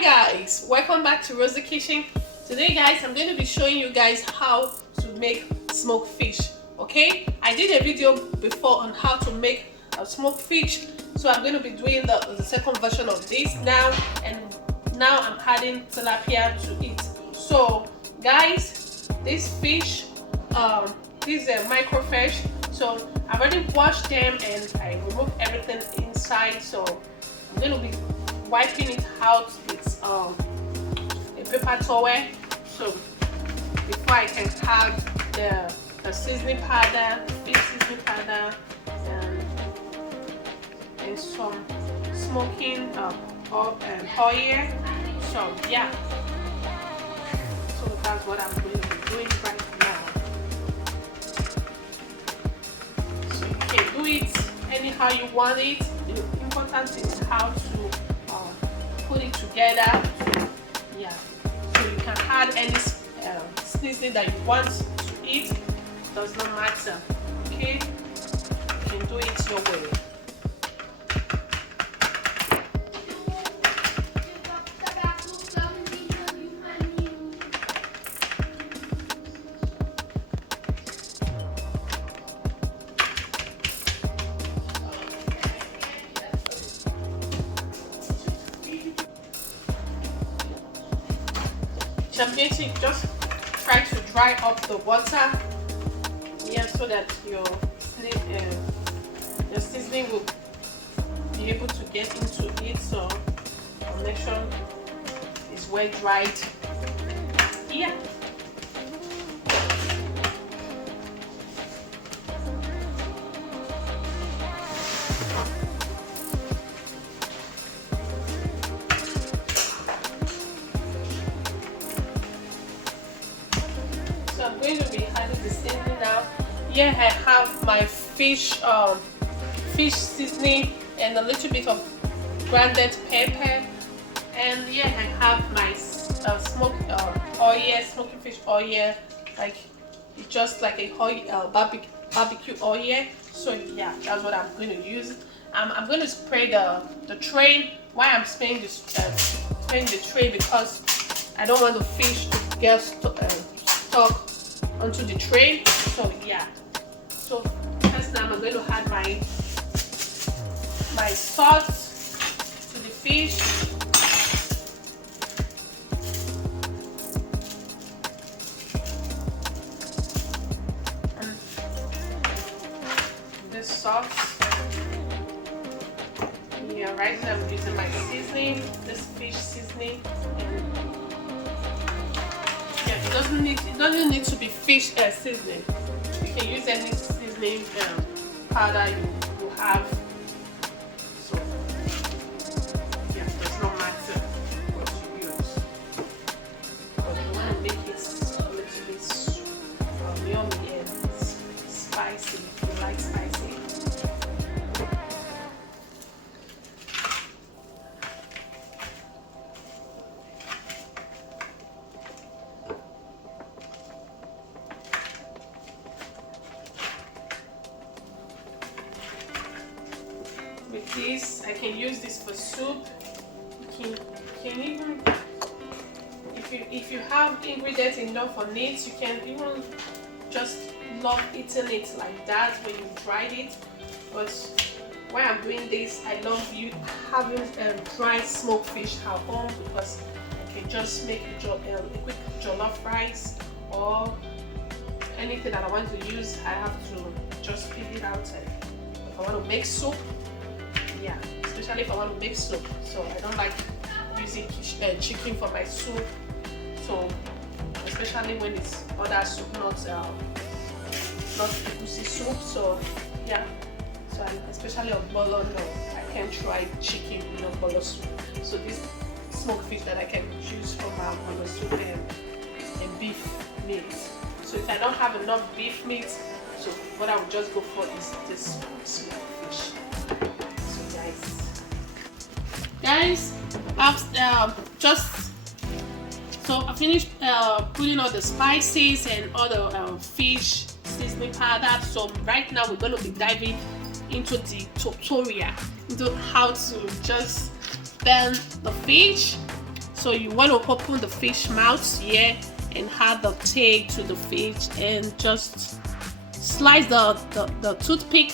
Hi guys, welcome back to Rozzy Kitchen. Today guys, I'm going to be showing you guys how to make smoked fish. Okay, I did a video before on how to make a smoked fish, so I'm going to be doing the second version of this now, and now I'm adding tilapia to it. So guys, this fish, this is a microfish, so I've already washed them and I removed everything inside, so I'm going to be wiping it out with a paper towel. So before I can add the seasoning powder, fish seasoning powder, and some smoking oil. So yeah, so that's what I'm going to be doing right now. So you can do it anyhow you want it. The important thing is how to put it together. Yeah, so you can add any seasoning that you want to eat, does not matter. Okay, you can do it your way. I'm going to just try to dry up the water, yeah, so that your seasoning will be able to get into it. So I'll make sure it's well dried. Yeah. So I'm going to be adding the seasoning now. Here I have my fish seasoning and a little bit of grounded pepper, and here I have my smoking fish oil, like just like a oil, barbecue oil. So yeah, that's what I'm going to use. I'm going to spray the tray. Why I'm spraying the tray? Because I don't want the fish to get stuck onto the tray. So yeah, so first time I'm going to add my salt to the fish. And this sauce, yeah, right now I'm using my seasoning, this fish seasoning. It doesn't need to be fish seasoning. You can use any seasoning powder you have. So yeah, it does not matter what you use. But you want to make it a little bit yummy and spicy if you like spicy. With this, I can use this for soup. You can even, if you have ingredients enough on it, you can even just love eating it like that when you tried it. But while I'm doing this, I love having dry smoked fish at home, because I can just make a quick jollof rice or anything that I want to use. I have to just peel it out. If I want to make soup, yeah, especially if I want to make soup. So I don't like using chicken for my soup. So especially when it's other soup, not egusi soup. So yeah, so especially on bolo, no, I can't try chicken in a bolo soup. So this smoked fish that I can choose from our bolo soup and beef meat. So if I don't have enough beef meat, so what I would just go for is this smoked fish. Guys, I've I finished putting all the spices and all the fish seasoning powder. So right now we're going to be diving into the tutorial into how to just burn the fish. So you want to open the fish mouth here and add the tail to the fish and just slice the toothpick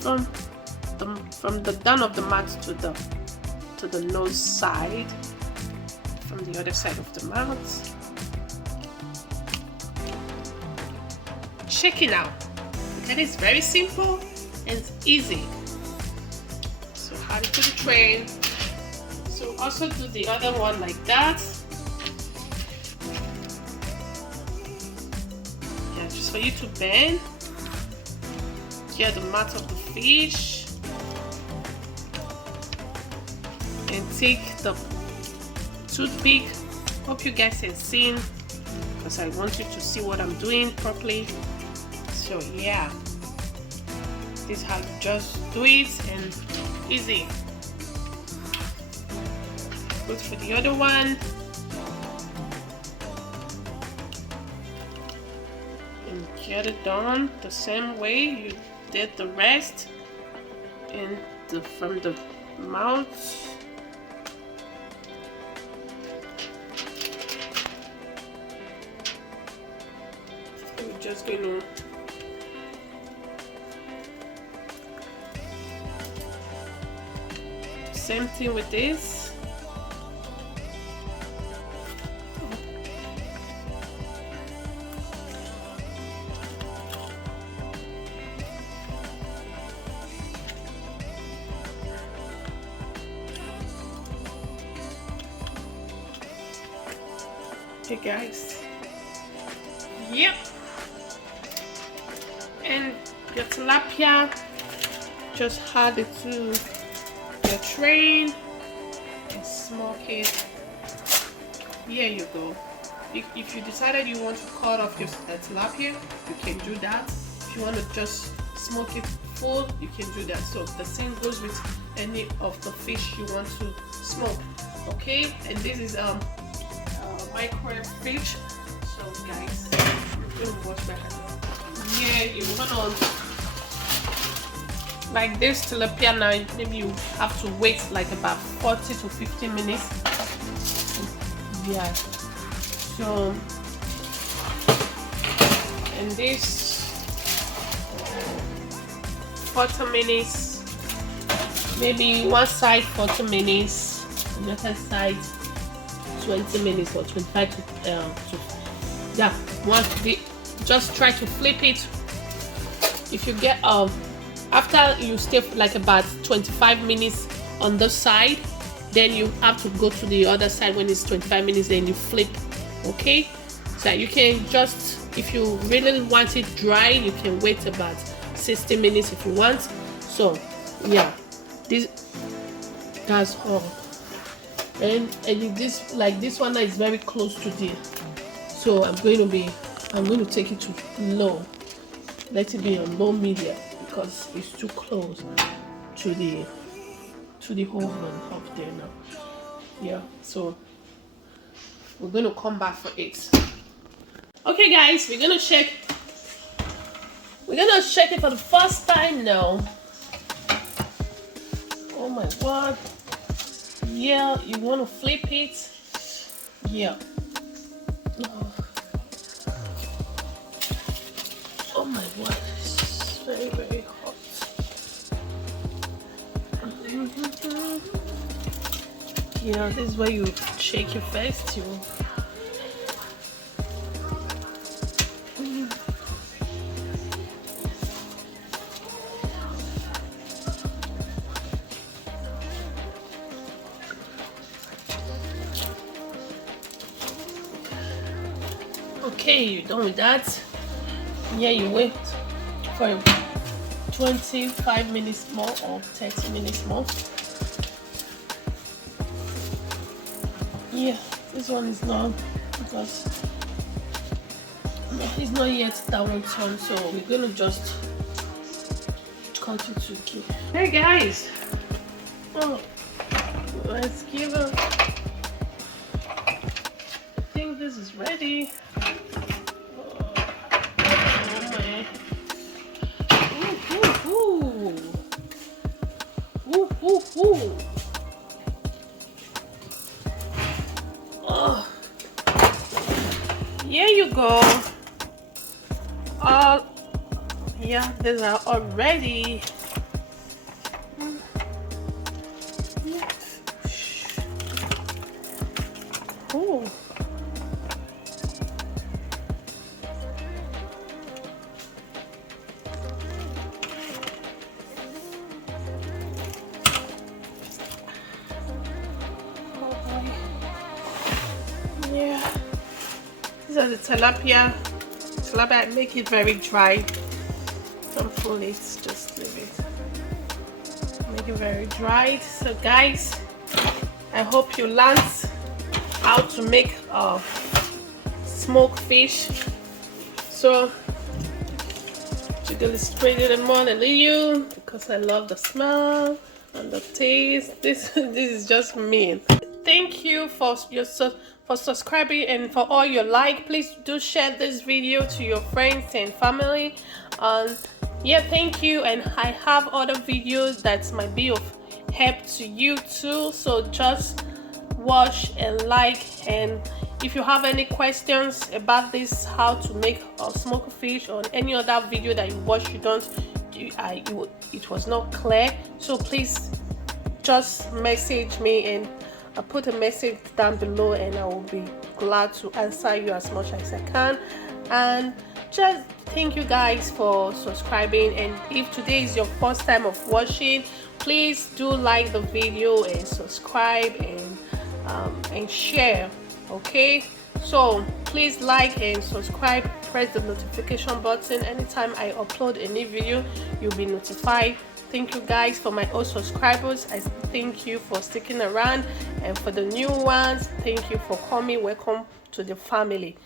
from the down of the mouth to the nose side, from the other side of the mouth. Check it out. That is very simple and easy. So add it to the tray. So also do the other one like that. Yeah, just for you to bend. Get the mouth of the fish and take the toothpick. Hope you guys can see, because I want you to see what I'm doing properly. So yeah, this is how you just do it, and easy. Good for the other one. And get it done the same way you did the rest, and from the mouth. We're just going to same thing with this. Okay guys, yep, and your tilapia, just add it to your tray and smoke it. Here you go. If you decided you want to cut off your tilapia, you can do that. If you want to just smoke it full, you can do that. So the same goes with any of the fish you want to smoke. Okay, and this is microwave fish. So guys, I'm gonna wash my hands. Yeah, you want to, like this tilapia now, maybe you have to wait like about 40 to 50 minutes. Yeah. So, and this 40 minutes, maybe one side 40 minutes, the other side 20 minutes or 25 to yeah, just try to flip it. If you get after you stay like about 25 minutes on the side, then you have to go to the other side when it's 25 minutes, then you flip. Okay, so you can just, if you really want it dry, you can wait about 60 minutes if you want. So yeah, that's all. And this, like this one is very close to this, so I'm going to take it to low. Let it be on low medium because it's too close to the oven up there now. Yeah, so we're going to come back for it. Okay guys, we're going to check it for the first time now. Oh my god. Yeah, you want to flip it. Yeah. Oh my god, it's very, very hot. Yeah, this is where you shake your face too. Okay, you're done with that. Yeah, you wait for 25 minutes more or 30 minutes more. Yeah, this one is not, because it's not yet that one turn, so we're gonna just cut it to keep. Hey guys, oh, let's give it. I think this is ready. Yeah, these are all ready. Oh. Yeah, these are the tilapia. I make it very dry. Don't pull it, just leave it. Make it very dry. So guys, I hope you learned how to make smoked fish. So to illustrate it more a little, because I love the smell and the taste. This is just me. Thank you for subscribing and for all your like. Please do share this video to your friends and family. Yeah, thank you. And I have other videos that might be of help to you too, so just watch and like. And if you have any questions about this, how to make a smoked fish, or any other video that you watch it was not clear, so please just message me, and I'll put a message down below, and I will be glad to answer you as much as I can. And just thank you guys for subscribing. And if today is your first time of watching, please do like the video and subscribe and share. Okay, so please like and subscribe, press the notification button. Anytime I upload a new video, you'll be notified. Thank you guys. For my old subscribers, I thank you for sticking around, and for the new ones, thank you for coming. Welcome to the family.